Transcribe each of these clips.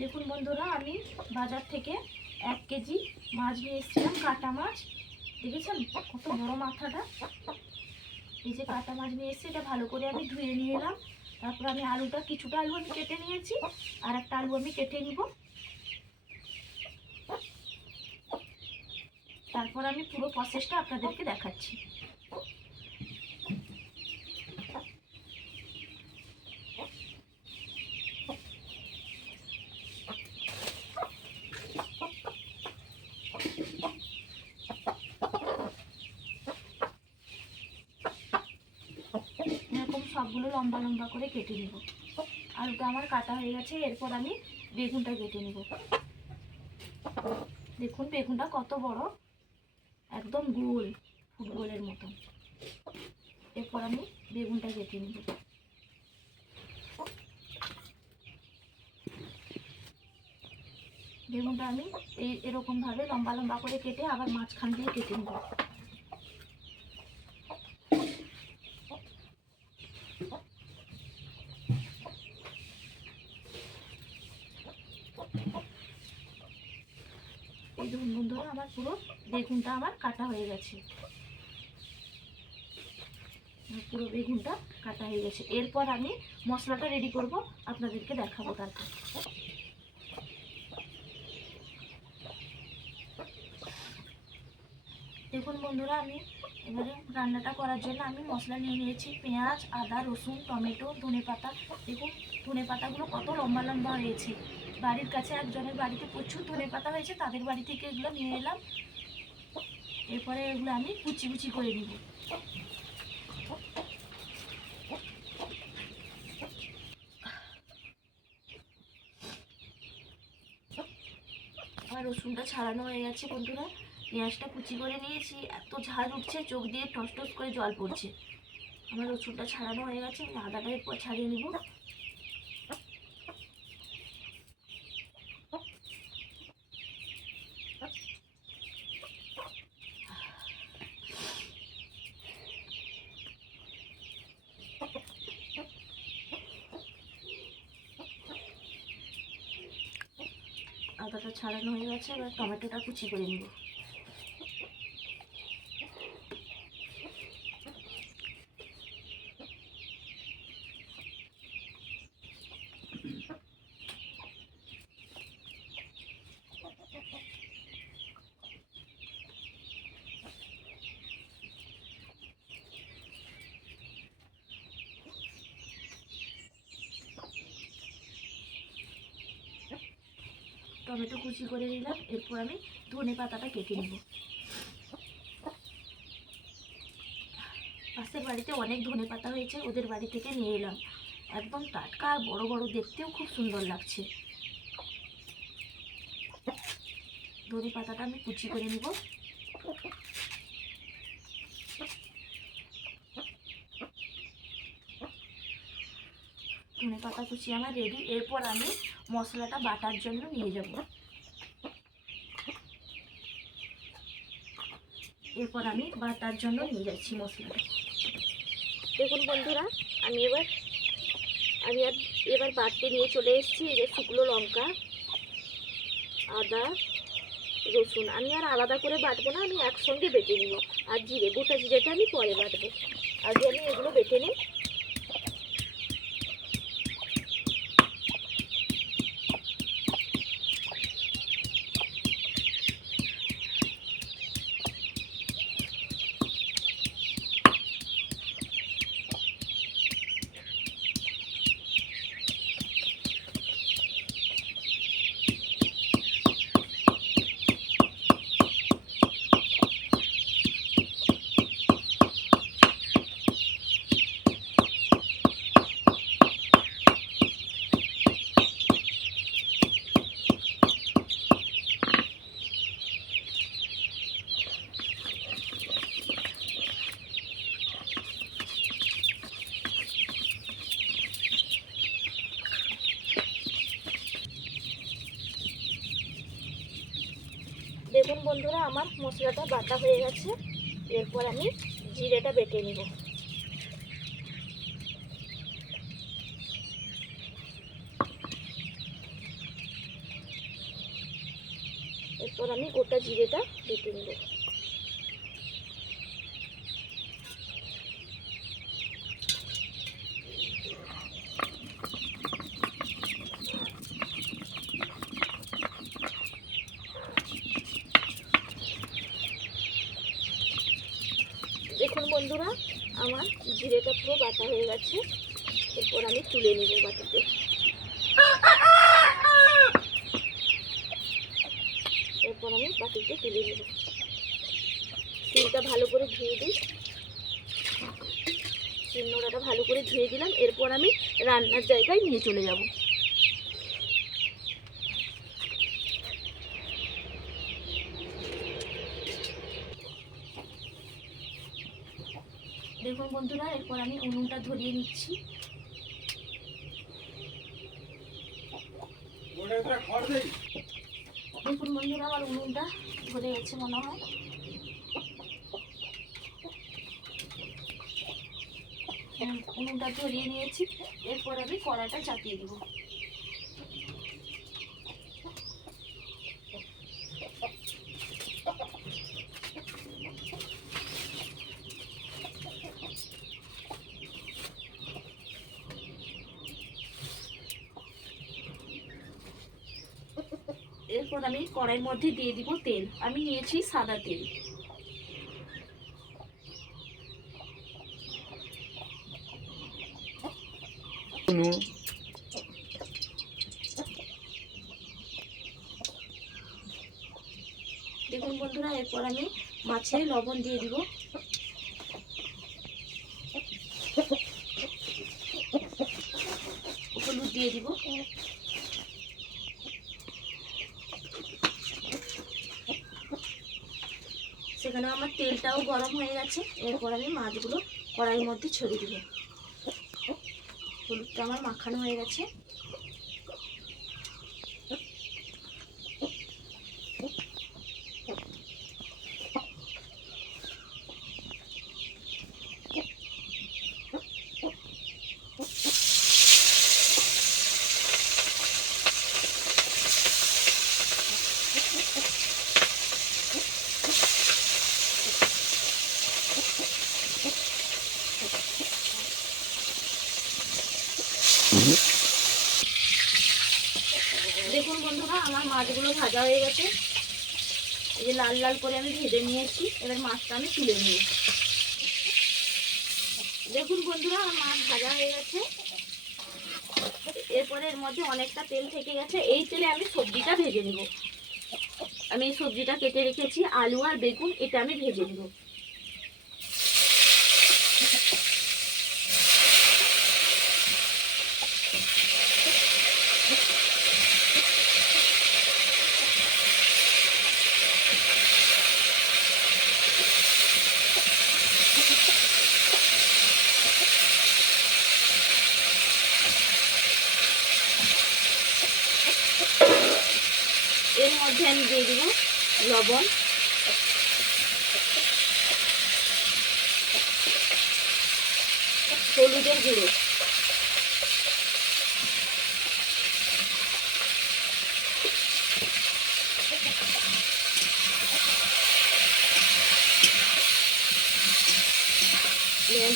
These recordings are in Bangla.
দেখুন বন্ধুরা, আমি বাজার থেকে এক কেজি মাছ নিয়ে এসেছিলাম, কাটা মাছ। দেখেছেন? কত বড় মাথাটা। এই যে কাটা মাছ নিয়ে এসেছি, এটা ভালো করে আমি ধুয়ে নিয়ে এলাম। তারপর আমি আলুটা, কিছুটা আলু আমি কেটে নিয়েছি, আর একটা আলু আমি কেটে নিব। তারপর আমি পুরো প্রসেসটা আপনাদেরকে দেখাচ্ছি। এরকম লম্বা লম্বা করে কেটে নেব। আলুটা আমার কাটা হয়ে গেছে, এরপর আমি বেগুনটা কেটে নেব। দেখুন, বেগুনটা কত বড়, একদম গোল, ফুটবলের মতন এরপর আমি বেগুনটা কেটে নেব। বেগুনটা আমি এই এরকম ভাবে লম্বা লম্বা করে কেটে আবার মাঝখান দিয়ে কেটে নেব। এই দেখুন বন্ধুরা আমার পুরো বেগুনটা আমার কাটা হয়ে গেছে। পুরো বেগুনটা কাটা হয়ে গেছে। এরপর আমি মশলাটা রেডি করব, আপনাদেরকে দেখাবো তারপর। দেখুন বন্ধুরা, আমি এবারে রান্নাটা করার জন্য আমি মশলা নিয়ে নিয়েছি, পেঁয়াজ, আদা, রসুন, টমেটো, ধনে পাতা। দেখুন, ধনে পাতাগুলো কত লম্বা লম্বা হয়েছে। বাড়ির কাছে একজনের বাড়িতে প্রচুর ধনে পাতা হয়েছে, তাদের বাড়ি থেকে এগুলো নিয়ে এলাম। এরপরে এগুলো আমি কুচি কুচি করে নিব। আমার রসুনটা ছাড়ানো হয়ে গেছে বন্ধুরা। পেঁয়াজটা কুচি করে নিয়েছি, এত ঝাল উঠছে, চোখ দিয়ে টস টস করে জল পড়ছে। আমার রসুনটা ছাড়ানো হয়ে গেছে, আমি আদাটা এরপর ছাড়িয়ে নিব। আদাটা ছাড়ানো হয়ে গেছে, এবার টমেটোটা কুচি করে নিব। টমেটো কুচি করে নিলাম, এরপর আমি ধনে পাতাটা কেটে নেব। পাশের বাড়িতে অনেক ধনে পাতা হয়েছে, ওদের বাড়ি থেকে নিয়ে এলাম। একদম টাটকা আর বড় বড় দেখতেও খুব সুন্দর লাগছে। ধনে পাতাটা আমি কুচি করে নিব। ধনে পাতা কুচি আমার রেডি এরপর আমি মশলাটা বাটার জন্য নিয়ে যাব। এরপর আমি বাটার জন্য নিয়ে যাচ্ছি মশলাটা। দেখুন বন্ধুরা, আমি এবার, আমি আর এবার বাটতে নিয়ে চলে এসেছি, এই যে শুকনো লঙ্কা, আদা, রসুন। আমি আর আলাদা করে বাটবো না, আমি একসঙ্গে বেটে নিব। আর জিরে, গোটা জিরেটা আমি পরে বাটবো। আগে আমি এগুলো বেটে নিই দেখুন বন্ধুরা আমার মশলাটা বাটা হয়ে গেছে। এরপর আমি জিরেটা বেটে নিব এরপর আমি গোটা জিরেটা বেটে নেব দেখুন বন্ধুরা আমার জিরেটা পুরো বাটা হয়ে গেছে। এরপর আমি তুলে নেব বাটিতে। এরপর আমি বাটিতে তুলে নেব। তিলটা ভালো করে ধুয়ে দিই। চিন্নটা ভালো করে ধুয়ে দিলাম। এরপর আমি রান্নার জায়গায় নিয়ে চলে যাব। দেখুন বন্ধুরা, এরপর আমি উনুনটা ধরিয়ে নিচ্ছি। দেখুন বন্ধুরা, আমার উনুনটা ধরে গেছে মনে হয়। উনুনটা ধরিয়ে নিয়েছি, এরপর আমি কড়াটা চাপিয়ে দেবো। এরপর আমি কড়াইয়ের মধ্যে দিয়ে দিব তেল। আমি নিয়েছি সাদা তেল। দেখুন বন্ধুরা, এরপর আমি মাছে লবণ দিয়ে দিব। হলুদ দিয়ে দিব। সেখানে আমার তেলটাও গরম হয়ে গেছে। এরপর আমি মাছগুলো কড়াইয়ের মধ্যে ছড়িয়ে দিব। হলুদটা আমার মাখানো হয়ে গেছে দেখুন বন্ধুরা আমার মাছগুলো ভাজা হয়ে গেছে এই যে লাল লাল করে আমি ভেজে নিয়েছি। এবার মাছটা আমি তুলে নিয়েছি দেখুন বন্ধুরা, আমার মাছ ভাজা হয়ে গেছে। এরপরে এর মধ্যে অনেকটা তেল থেকে গেছে। এই তেলে আমি সবজিটা ভেজে নেব। আমি সবজিটা কেটে রেখেছি, আলু আর বেগুন, এটা আমি ভেজে নেব এর মধ্যে আমি দিয়ে দিব লবণ। হলুদের গুঁড়ো।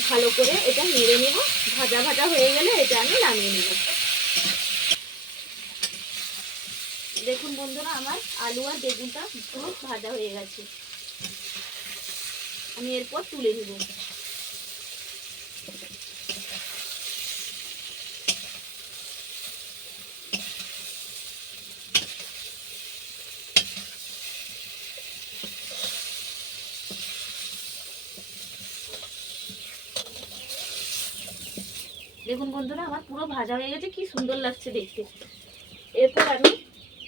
ভালো করে এটা নেড়ে নেব। ভাজা ভাজা হয়ে গেলে এটা আমি নামিয়ে নেব। দেখুন বন্ধুরা, আমার আলু আর বেগুনটা পুরো ভাজা হয়ে গেছে। আমি এরপর তুলে নিব। দেখুন বন্ধুরা আমার পুরো ভাজা হয়ে গেছে, কি সুন্দর লাগছে দেখতে। এরপর আমি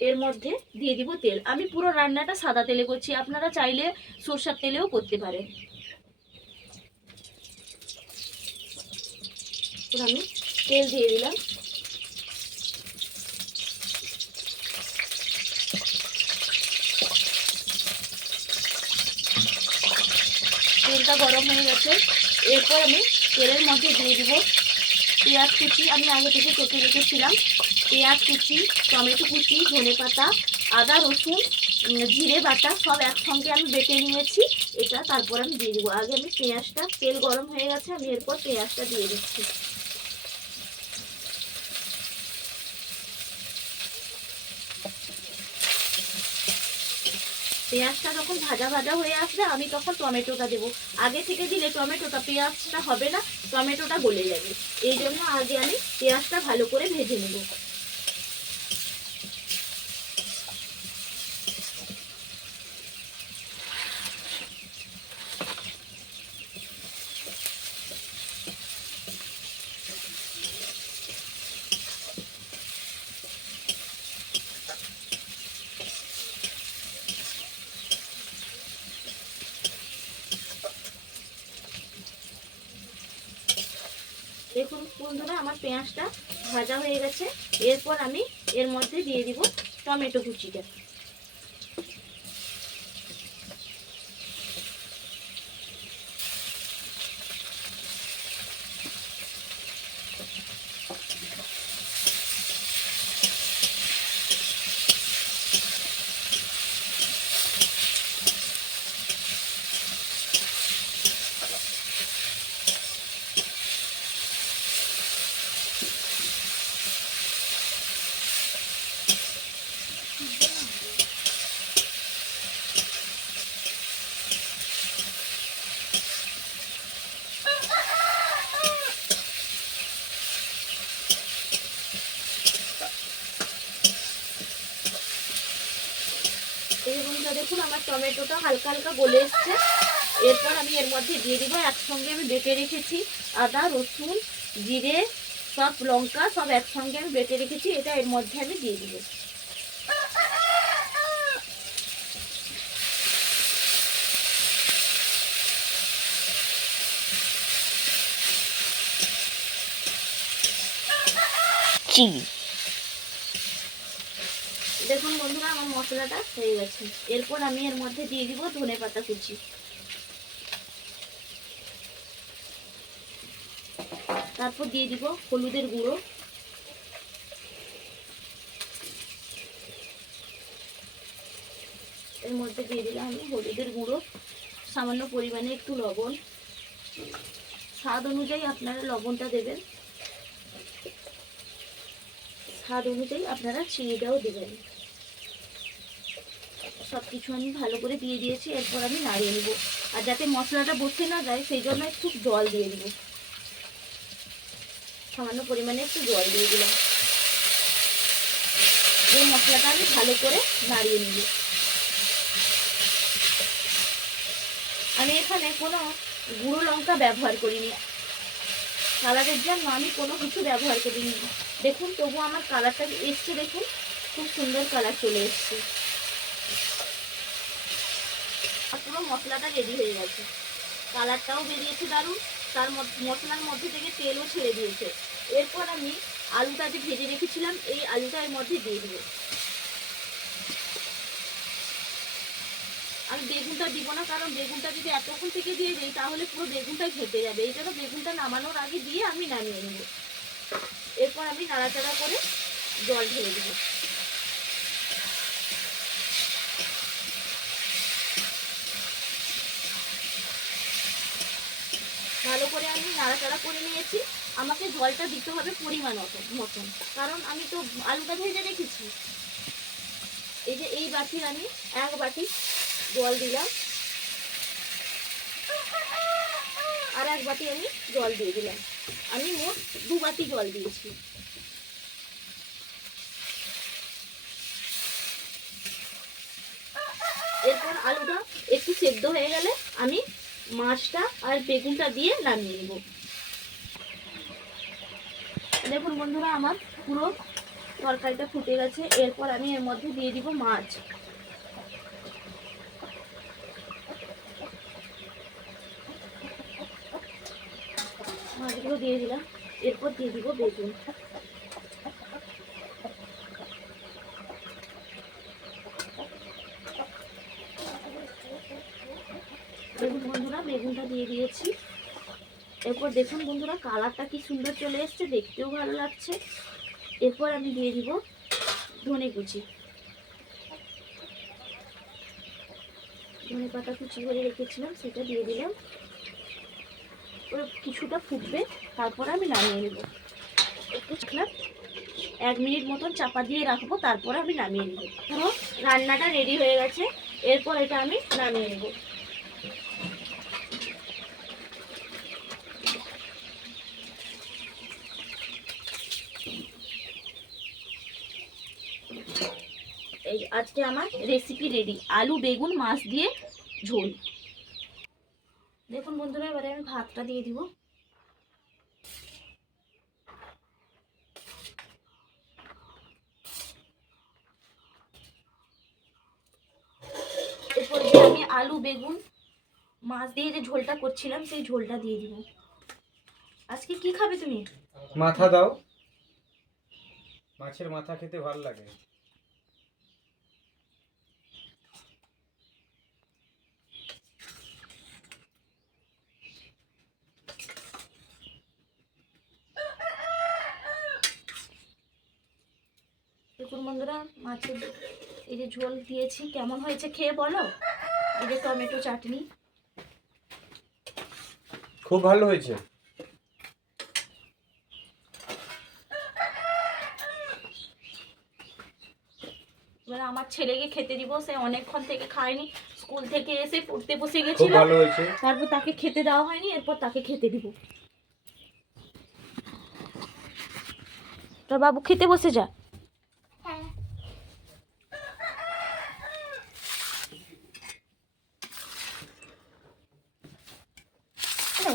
এর মধ্যে দিয়ে দিব তেল। আমি পুরো রান্নাটা সাদা তেলে করছি। আপনারা চাইলে সরষের তেলেও করতে পারেন। আমি তেল দিয়ে দিলাম। তেলটা গরম হয়ে গেছে। এরপর আমি তেলের মধ্যে দিয়ে দিব। পেঁয়াজ কুচি আমি আগে থেকে কেটে রেখেছিলাম। পেঁয়াজ কুচি, টমেটো কুচি, ধনে পাতা, আদা, রসুন জিরে বাটা সব একসঙ্গে আমি বেটে নিয়েছি। এটা তারপর আমি দিয়ে দেবো। আগে আমি পেঁয়াজটা, তেল গরম হয়ে গেছে, আমি এরপর পেঁয়াজটা দিয়ে দিচ্ছি। পেঁয়াজটা যখন ভাজা ভাজা হয়ে আসবে, আমি তখন টমেটোটা দেবো। আগে থেকে দিলে টমেটোটা, পেঁয়াজটা হবে না, টমেটোটা গলে যাবে। এই জন্য আগে আমি পেঁয়াজটা ভালো করে ভেজে নেব দেখুন বন্ধুরা আমার পেঁয়াজটা ভাজা হয়ে গেছে। এরপর আমি এর মধ্যে দিয়ে দিব টমেটো কুচিটা এই বন্ধুরা দেখুন আমার টমেটোটা হালকা হালকা গলে এসছে। এরপর আমি এর মধ্যে দিয়ে দিব, একসঙ্গে আমি বেটে রেখেছি আদা, রসুন, জিরে, সব লঙ্কা, সব একসঙ্গে আমি বেটে রেখেছি, এটা এর মধ্যে আমি দিয়ে দিব। দেখুন বন্ধুরা আমার মশলাটা হয়ে গেছে। এরপর আমি এর মধ্যে দিয়ে দিব ধনে পাতা কুচি। তারপর দিয়ে দিব হলুদের গুঁড়ো। এর মধ্যে দিয়ে দিলাম আমি হলুদের গুঁড়ো। সামান্য পরিমাণে একটু লবণ। স্বাদ অনুযায়ী আপনারা লবণটা দেবেন। স্বাদ অনুযায়ী আপনারা চিনিটাও দেবেন। সব কিছু আমি ভালো করে দিয়ে দিয়েছি, এরপর আমি নাড়িয়ে নেব। আর যাতে মশলাটা বসে না যায়, সেই জন্য একটু জল দিয়ে দিব। সামান্য পরিমাণে একটু জল দিয়ে দিলাম। এই মশলাটা আমি ভালো করে নাড়িয়ে নেব। আমি এখানে কোনো গুঁড়ো লঙ্কা ব্যবহার করিনি। কালারের জন্য আমি কোনো কিছু ব্যবহার করিনি। দেখুন, তবু আমার কালারটা এসছে, দেখুন। খুব সুন্দর কালার চলে এসছে আর পুরো মশলাটা রেডি হয়ে গেছে। কালারটাও বেরিয়েছে দারুণ। তার মশলার মধ্যে থেকে তেলও ছেড়ে দিয়েছে। এরপর আমি আলুটা যে ভেজে রেখেছিলাম, এই আলুটা এর মধ্যে দিয়ে দেবো। আমি বেগুনটা দিব না, কারণ বেগুনটা যদি এতক্ষণ থেকে দিয়ে দিই, তাহলে পুরো বেগুনটা ঘেটে যাবে। এই জন্য বেগুনটা নামানোর আগে দিয়ে আমি নামিয়ে নেব। এরপর আমি নাড়াচাড়া করে জল ঢেলে দেবো। করে আমি নাড়াচাড়া করে নিয়েছি। আমাকে জলটা দিতে হবে পরিমাণ মতো, মতন। কারণ আমি তো আলুটা ভেজে রেখেছি। এই যে এই বাটির আমি এক বাটি জল দিলাম। আর এক বাটি আমি জল দিয়ে দিলাম। আমি মোট দু বাটি জল দিয়েছি। এরপর আলুটা একটু সেদ্ধ হয়ে গেলে আমি মাছটা আর বেগুনটা দিয়ে নামিয়ে নেব। দেখুন বন্ধুরা, আমার পুরো তরকারিটা ফুটে গেছে। এরপর আমি এর মধ্যে দিয়ে দিব মাছ। মাছগুলো দিয়ে দিলাম। এরপর দিয়ে দিব বেগুন। দেখুন বন্ধুরা, বেগুনটা দিয়ে দিয়েছি। এরপর দেখুন বন্ধুরা, কালারটা কি সুন্দর চলে এসছে, দেখতেও ভালো লাগছে। এরপর আমি দিয়ে দিব ধনে কুচি। ধনে পাতা কুচি করে রেখেছিলাম, সেটা দিয়ে দিলাম। ওরা কিছুটা ফুটবে, তারপর আমি নামিয়ে নেব। একটু রাখলাম এক মিনিট মতন চাপা দিয়ে রাখব, তারপর আমি নামিয়ে নেব। রান্নাটা রেডি হয়ে গেছে, এরপর এটা আমি নামিয়ে নেব। এই যে আজকে আমার রেসিপি রেডি আলু, বেগুন, মাছ দিয়ে ঝোল। দেখুন বন্ধুরা, এবারে আমি ভাতটা দিয়ে দিব। এরপর যে আমি আলু, বেগুন, মাছ দিয়ে যে ঝোলটা করছিলাম, সেই ঝোলটা দিয়ে দিব। আজকে কি খাবে তুমি? মাথা দাও। মাছের মাথা খেতে ভালো লাগে দেখুন বন্ধুরা মাছের এই যে ঝোল দিয়েছি কেমন হয়েছে খেয়ে বলো? এই যে টমেটো চাটনি। খুব ভালো হয়েছে। এবার আমার ছেলেকে খেতে দিব সে অনেকক্ষণ থেকে খায়নি স্কুল থেকে এসে পড়তে বসে খুব গেছিল। ভালো হয়েছে। তারপর তাকে খেতে দেওয়া হয়নি এরপর তাকে খেতে দিব। তোর বাবু খেতে বসে যা।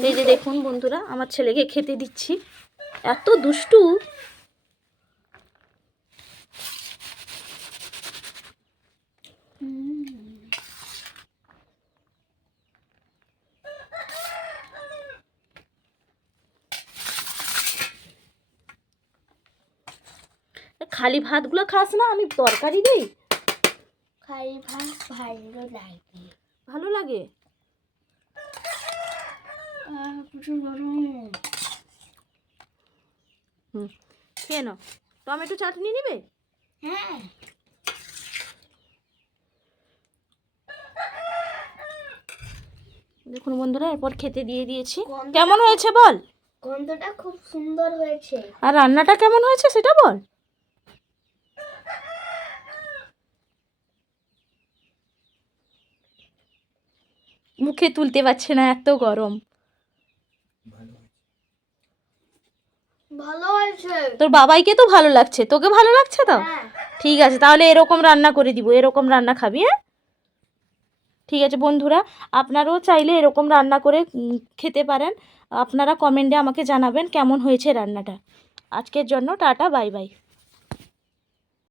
এই যে দেখুন বন্ধুরা আমার ছেলেকে খেতে দিচ্ছি। এত দুষ্টু। খালি ভাতগুলো খাস না আমি তরকারি দিই। খাই ভাত ভালো লাগে। ভালো লাগে? প্রচুর গরম হুম খেয়ে নাও। টমেটো চাটনি নিবে? হ্যাঁ। দেখুন বন্ধুরা এরপর খেতে দিয়ে দিয়েছি। কেমন হয়েছে বল? গন্ধটা খুব সুন্দর হয়েছে। আর রান্নাটা কেমন হয়েছে সেটা বল? মুখে তুলতে পারছে না এত গরম। ভালো আছে। তোর বাবাইকে তো ভালো লাগছে। তোকে ভালো লাগছে তো? হ্যাঁ। ঠিক আছে তাহলে এরকম রান্না করে দিব এরকম রান্না খাবি হ্যাঁ? ঠিক আছে বন্ধুরা আপনারাও চাইলে এরকম রান্না করে খেতে পারেন। আপনারা কমেন্টে আমাকে জানাবেন কেমন হয়েছে রান্নাটা। আজকের জন্য টাটা বাই বাই।